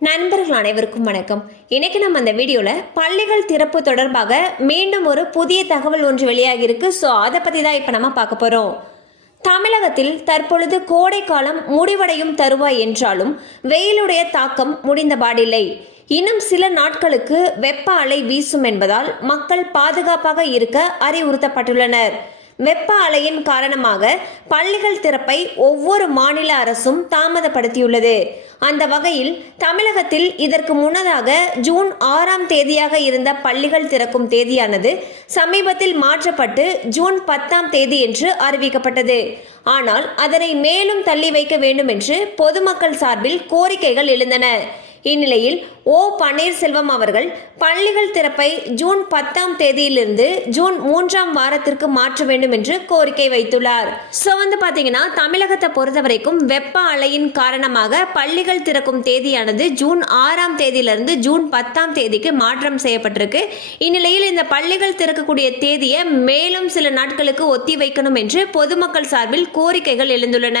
நண்பர்கள் அனைவருக்கும் வணக்கம். இன்னைக்கு நம்ம அந்த வீடியோவில் பள்ளிகள் திறப்பு தொடர்பாக மீண்டும் ஒரு புதிய தகவல் ஒன்று வெளியாகி இருக்கு ஸோ அதை பற்றி தான் இப்போ நம்ம பார்க்க போகிறோம் தமிழகத்தில் தற்பொழுது கோடை காலம் முடிவடையும் தருவாய் என்றாலும் வெயிலுடைய தாக்கம் முடிந்தபாடில்லை இன்னும் சில நாட்களுக்கு வெப்ப அலை வீசும் என்பதால் மக்கள் பாதுகாப்பாக இருக்க அறிவுறுத்தப்பட்டுள்ளனர். வெப்ப அலையின் காரணமாக பள்ளிகள் திறப்பை ஒவ்வொரு மாநில அரசும் தாமதப்படுத்தியுள்ளது. அந்த வகையில் தமிழகத்தில் இதற்கு முன்னதாக ஜூன் ஆறாம் தேதியாக இருந்த பள்ளிகள் திறக்கும் தேதியானது சமீபத்தில் மாற்றப்பட்டு ஜூன் பத்தாம் தேதி என்று அறிவிக்கப்பட்டது. ஆனால் அதனை மேலும் தள்ளி வைக்க வேண்டும் என்று பொதுமக்கள் சார்பில் கோரிக்கைகள் எழுந்தன. இந்நிலையில் ஓ பன்னீர்செல்வம் அவர்கள் பள்ளிகள் திறப்பை ஜூன் பத்தாம் தேதியிலிருந்து ஜூன் மூன்றாம் வாரத்திற்கு மாற்ற வேண்டும் என்று கோரிக்கை வைத்துள்ளார். ஸோ வந்து பார்த்தீங்கன்னா தமிழகத்தை பொறுத்த வரைக்கும் வெப்ப அலையின் காரணமாக பள்ளிகள் திறக்கும் தேதியானது ஜூன் ஆறாம் தேதியிலிருந்து ஜூன் பத்தாம் தேதிக்கு மாற்றம் செய்யப்பட்டிருக்கு. இந்நிலையில் இந்த பள்ளிகள் திறக்கக்கூடிய தேதியை மேலும் சில நாட்களுக்கு ஒத்தி வைக்கணும் என்று பொதுமக்கள் சார்பில் கோரிக்கைகள் எழுந்துள்ளன.